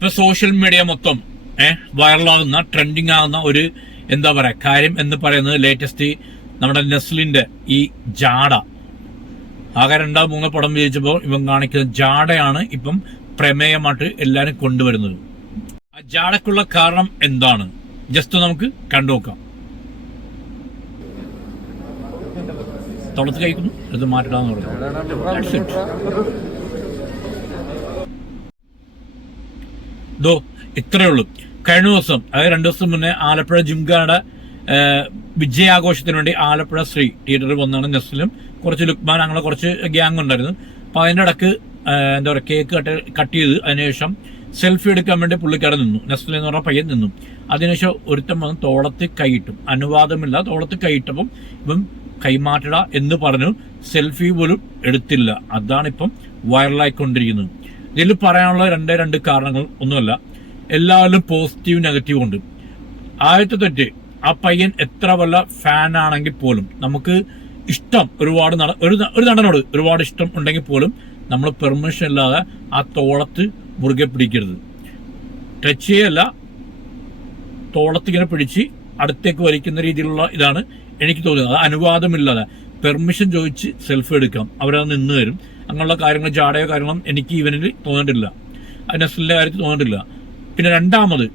ഇപ്പൊ social media മൊത്തം ഏഹ് വൈറലാകുന്ന trending ആകുന്ന ഒരു എന്താ പറയാ കാര്യം എന്ന് പറയുന്നത് ലേറ്റസ്റ്റ് നമ്മുടെ നെസ്ലിന്റെ ഈ ജാട. ആകെ രണ്ടാം മൂന്ന് പടം വിജയിച്ചപ്പോൾ ഇവൻ കാണിക്കുന്ന ജാടയാണ് ഇപ്പം പ്രമേയമായിട്ട് എല്ലാവരും കൊണ്ടുവരുന്നത്. ആ ജാടക്കുള്ള കാരണം എന്താണ്? ജസ്റ്റ് നമുക്ക് കണ്ടുനോക്കാം തുളത്ത് കഴിക്കുന്നു ഇത് മാറ്റിടാന്ന് പറഞ്ഞു. ദോ ഇത്രയേ ഉള്ളൂ കഴിഞ്ഞ ദിവസം അതായത് രണ്ടു ദിവസം മുന്നേ ആലപ്പുഴ ജിംഗാട വിജയാഘോഷത്തിന് വേണ്ടി ആലപ്പുഴ ശ്രീ തിയേറ്ററിൽ വന്നാണ് നെസ്റ്റിലും കുറച്ച് ലുക്മാൻ അങ്ങനെ കുറച്ച് ഗ്യാങ് ഉണ്ടായിരുന്നു. അപ്പൊ അതിന്റെ ഇടയ്ക്ക് എന്താ പറയുക കേക്ക് കട്ട് കട്ട് ചെയ്ത് അതിനുശേഷം സെൽഫി എടുക്കാൻ വേണ്ടി പുള്ളിക്കാരൻ നിന്നു. നെസ്റ്റിൽ എന്ന് പറഞ്ഞ പയ്യൻ നിന്നു. അതിനുശേഷം ഒരുത്തം വന്ന് തോളത്ത് കൈയിട്ടും അനുവാദമില്ല തോളത്ത് കൈയിട്ടപ്പം ഇപ്പം കൈമാറ്റട എന്ന് പറഞ്ഞു. സെൽഫി പോലും എടുത്തില്ല. അതാണിപ്പം വൈറലായിക്കൊണ്ടിരിക്കുന്നത് ഇതിൽ പറയാനുള്ള രണ്ടേ രണ്ട് കാരണങ്ങൾ ഒന്നുമല്ല. എല്ലാവരിലും പോസിറ്റീവ് നെഗറ്റീവ് ഉണ്ട്. ആദ്യത്തെ തെറ്റ് ആ പയ്യൻ എത്ര വല്ല ഫാൻ ആണെങ്കിൽ പോലും നമുക്ക് ഇഷ്ടം ഒരുപാട് നട ഒരു ഒരു നടനോട് ഒരുപാട് ഇഷ്ടം ഉണ്ടെങ്കിൽ പോലും നമ്മൾ പെർമിഷൻ ഇല്ലാതെ ആ തോളത്ത് മുറുകെ പിടിക്കരുത്. ടച്ച് ചെയ്യല്ല തോളത്തിങ്ങനെ പിടിച്ച് അടുത്തേക്ക് വലിക്കുന്ന രീതിയിലുള്ള ഇതാണ് എനിക്ക് തോന്നുന്നത്. അനുവാദമില്ലാതെ. പെർമിഷൻ ചോദിച്ച് സെൽഫി എടുക്കാം. അവരത് നിന്ന് തരും. അങ്ങനെയുള്ള കാര്യങ്ങൾ ജാടയോ കാര്യങ്ങളും എനിക്ക് ഇവനിൽ തോന്നിയിട്ടില്ല നസ്ലിന്റെ കാര്യത്തിൽ തോന്നിയിട്ടില്ല പിന്നെ രണ്ടാമത്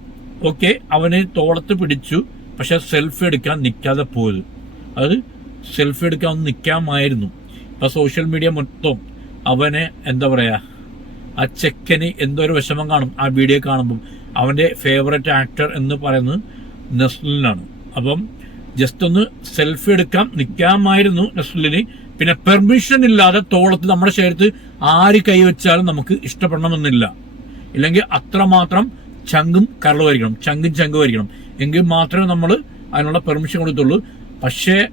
ഓക്കെ അവന് തോളത്ത് പിടിച്ചു പക്ഷെ സെൽഫി എടുക്കാൻ നിൽക്കാതെ പോയത്. അത് സെൽഫി എടുക്കാൻ ഒന്ന് നിൽക്കാമായിരുന്നു. ഇപ്പൊ സോഷ്യൽ മീഡിയ മൊത്തം അവനെ എന്താ പറയാ ആ ചെക്കന് എന്തോ ഒരു വിഷമം കാണും. ആ വീഡിയോ കാണുമ്പം അവന്റെ ഫേവററ്റ് ആക്ടർ എന്ന് പറയുന്നത് നസ്ലിനാണ്. അപ്പം ജസ്റ്റ് ഒന്ന് സെൽഫി എടുക്കാം. നിൽക്കാമായിരുന്നു നസ്ലിന് പിന്നെ പെർമിഷൻ ഇല്ലാതെ തോളത്ത് നമ്മുടെ ശരീരത്ത് ആര് കൈവച്ചാലും നമുക്ക് ഇഷ്ടപ്പെടണമെന്നില്ല. ഇല്ലെങ്കിൽ അത്രമാത്രം ചങ്കും കരളുമായിരിക്കണം ചങ്കും ചങ്കുമായിരിക്കണം എങ്കിൽ മാത്രമേ നമ്മൾ അതിനുള്ള പെർമിഷൻ കൊടുത്തുള്ളൂ. പക്ഷേ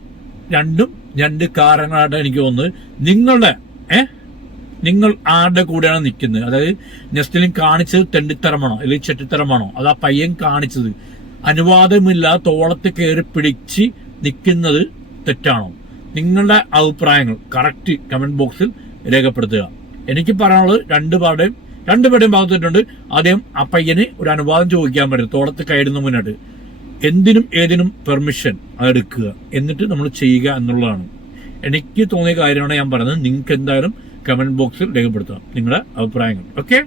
രണ്ടും രണ്ട് കാരണങ്ങളായിട്ട് എനിക്ക് തോന്നുന്നത് നിങ്ങളുടെ ഏഹ് നിങ്ങൾ ആരുടെ കൂടെയാണ് നിൽക്കുന്നത്? അതായത് നെസ്റ്റിലും കാണിച്ചത് തെണ്ടിത്തരമാണോ? അല്ലെങ്കിൽ ചെട്ടിത്തരമാണോ? അത് ആ പയ്യൻ കാണിച്ചത്? അനുവാദമില്ലാതെ തോളത്ത് കയറി പിടിച്ച് നിൽക്കുന്നത് തെറ്റാണോ? നിങ്ങളുടെ അഭിപ്രായങ്ങൾ കറക്റ്റ് കമന്റ് ബോക്സിൽ രേഖപ്പെടുത്തുക. എനിക്ക് പറയാനുള്ളത് രണ്ടു രണ്ടുപേരുടെയും രണ്ടുപേരുടെയും ഭാഗത്തിട്ടുണ്ട് ആദ്യം അപ്പയ്യന് ഒരു അനുവാദം ചോദിക്കാൻ പറ്റും. തോളത്ത് കയറുന്ന മുന്നോട്ട്. എന്തിനും ഏതിനും പെർമിഷൻ അതെടുക്കുക എന്നിട്ട് നമ്മൾ ചെയ്യുക എന്നുള്ളതാണ്. എനിക്ക് തോന്നിയ കാര്യമാണ് ഞാൻ പറയുന്നത് നിങ്ങൾക്ക് എന്തായാലും കമന്റ് ബോക്സിൽ രേഖപ്പെടുത്തുക നിങ്ങളുടെ അഭിപ്രായങ്ങൾ. ഓക്കെ